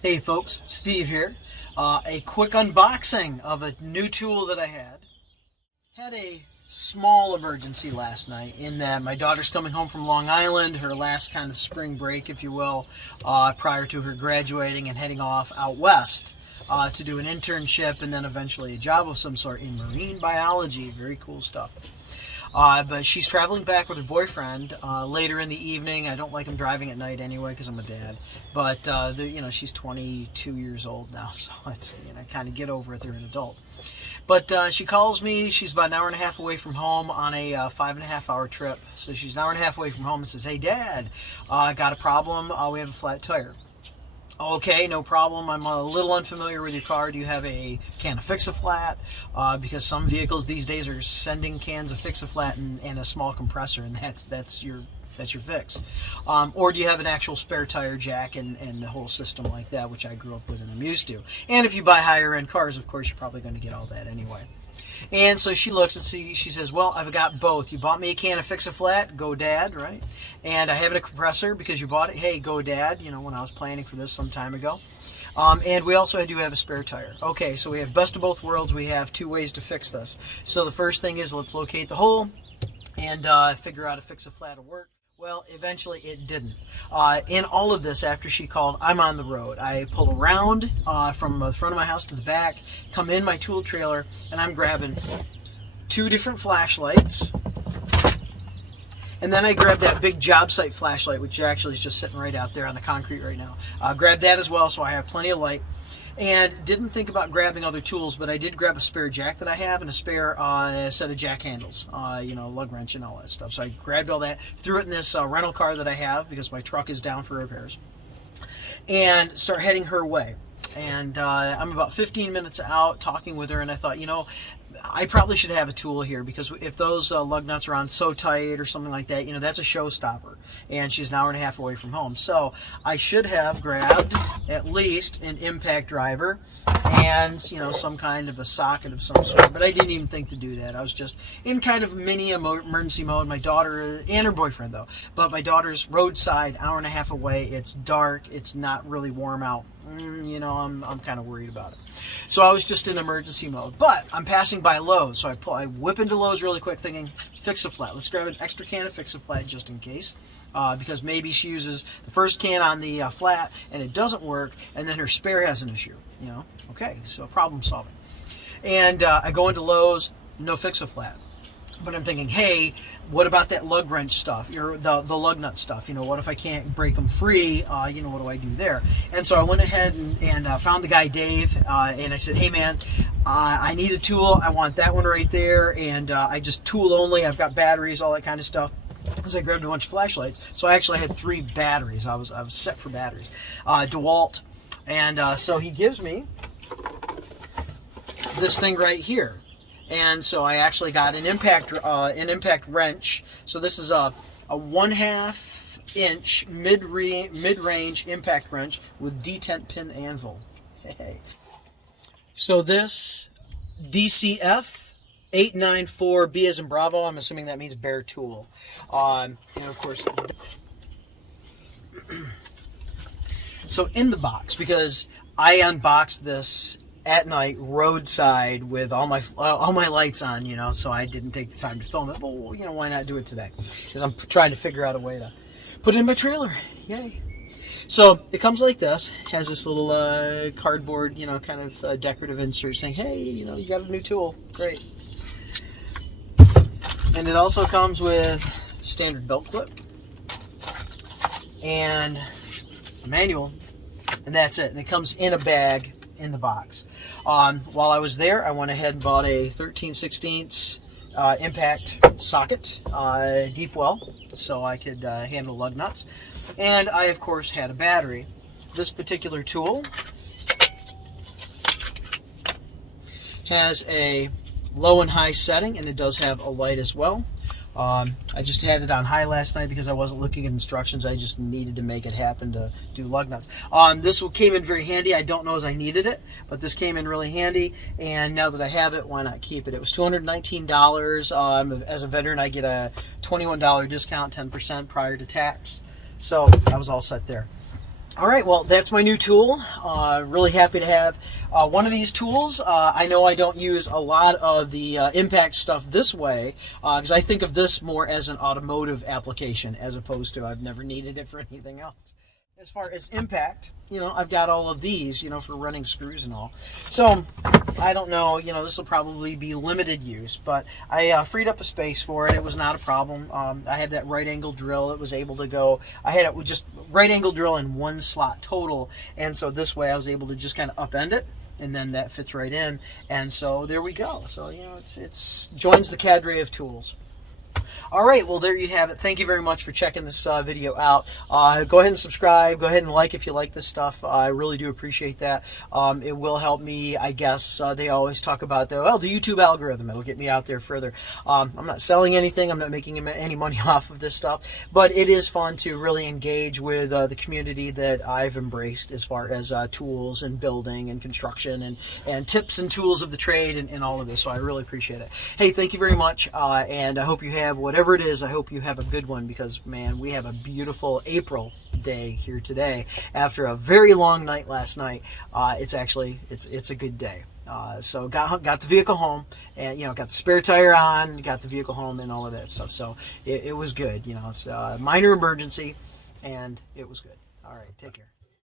Hey folks, Steve here. A quick unboxing of a new tool that I had. Had a small emergency last night in that my daughter's coming home from Long Island, her last kind of spring break, if you will, prior to her graduating and heading off out west to do an internship and then eventually a job of some sort in marine biology. Very cool stuff. But she's traveling back with her boyfriend later in the evening. I don't like him driving at night anyway because I'm a dad. But she's 22 years old now, so it's kind of get over it. They're an adult. But she calls me. She's about an hour and a half away from home on a 5.5-hour trip. So she's an hour and a half away from home and says, "Hey, Dad, got a problem. We have a flat tire." Okay, no problem. I'm a little unfamiliar with your car. Do you have a can of Fix-A-Flat? Because some vehicles these days are sending cans of Fix-A-Flat and a small compressor, and that's your fix. Or do you have an actual spare tire jack and the whole system like that, which I grew up with and I'm used to. And if you buy higher end cars, of course, you're probably going to get all that anyway. And so she looks and she says, "Well, I've got both. You bought me a can of Fix-A-Flat, go Dad, right? And I have a compressor because you bought it, hey, go Dad, when I was planning for this some time ago. And we also do have a spare tire." Okay, so we have best of both worlds. We have two ways to fix this. So the first thing is let's locate the hole and figure out if Fix-A-Flat will work. Well, eventually it didn't. In all of this, after she called, I'm on the road. I pull around from the front of my house to the back, come in my tool trailer, and I'm grabbing two different flashlights. And then I grab that big job site flashlight, which actually is just sitting right out there on the concrete right now. Grab that as well, so I have plenty of light. And didn't think about grabbing other tools, but I did grab a spare jack that I have and a spare set of jack handles, lug wrench and all that stuff. So I grabbed all that, threw it in this rental car that I have because my truck is down for repairs, and start heading her way. And I'm about 15 minutes out talking with her, and I thought, I probably should have a tool here because if those lug nuts are on so tight or something like that, that's a showstopper. And she's an hour and a half away from home. So I should have grabbed at least an impact driver and, some kind of a socket of some sort. But I didn't even think to do that. I was just in kind of mini emergency mode. My daughter and her boyfriend, though. But my daughter's roadside, hour and a half away. It's dark. It's not really warm out. I'm kind of worried about it. So I was just in emergency mode. But I'm passing by Lowe's, so I whip into Lowe's really quick thinking, Fix-A-Flat. Let's grab an extra can of Fix-A-Flat just in case. Because maybe she uses the first can on the flat and it doesn't work, and then her spare has an issue. Okay, so problem solving. And I go into Lowe's, no Fix-A-Flat. But I'm thinking, hey, what about that lug wrench stuff, or the lug nut stuff? What if I can't break them free? What do I do there? And so I went ahead and found the guy, Dave, and I said, "Hey, man, I need a tool. I want that one right there, and I just tool only. I've got batteries, all that kind of stuff." Because I grabbed a bunch of flashlights, so I actually had 3 batteries. I was set for batteries. DeWalt, and so he gives me this thing right here. And so I actually got an impact wrench. So this is a 1/2 inch mid-range impact wrench with detent pin anvil. Hey. So this DCF894B as in Bravo. I'm assuming that means bare tool. And of course. So in the box, because I unboxed this at night, roadside, with all my lights on, so I didn't take the time to film it. But why not do it today? Because I'm trying to figure out a way to put it in my trailer. Yay! So it comes like this. Has this little cardboard, kind of decorative insert saying, "Hey, you got a new tool. Great." And it also comes with standard belt clip and a manual, and that's it. And it comes in a bag in the box. While I was there, I went ahead and bought a 13/16 impact socket, deep well, so I could handle lug nuts. And I, of course, had a battery. This particular tool has a low and high setting, and it does have a light as well. I just had it on high last night because I wasn't looking at instructions. I just needed to make it happen to do lug nuts. This came in very handy. I don't know as I needed it, but this came in really handy, and now that I have it, why not keep it? It was $219. As a veteran, I get a $21 discount, 10% prior to tax. So I was all set there. All right, well, that's my new tool. Really happy to have one of these tools. I know I don't use a lot of the impact stuff this way because I think of this more as an automotive application as opposed to I've never needed it for anything else. As far as impact, I've got all of these, for running screws and all. So I don't know, this will probably be limited use, but I freed up a space for it. It was not a problem. I had that right angle drill. It was able to go, I had it with just right angle drill in one slot total. And so this way I was able to just kind of upend it. And then that fits right in. And so there we go. So, it's joins the cadre of tools. All right, well, there you have it. Thank you very much for checking this video out. Go ahead and subscribe. Go ahead and like if you like this stuff. I really do appreciate that. It will help me, I guess. They always talk about the YouTube algorithm. It'll get me out there further. I'm not selling anything. I'm not making any money off of this stuff. But it is fun to really engage with the community that I've embraced as far as tools and building and construction and tips and tools of the trade and all of this. So I really appreciate it. Hey, thank you very much. And I hope you have whatever it is, I hope you have a good one because, man, we have a beautiful April day here today. After a very long night last night, it's a good day. So got the vehicle home and, got the spare tire on, got the vehicle home and all of that stuff. So it was good. It's a minor emergency and it was good. All right, take care.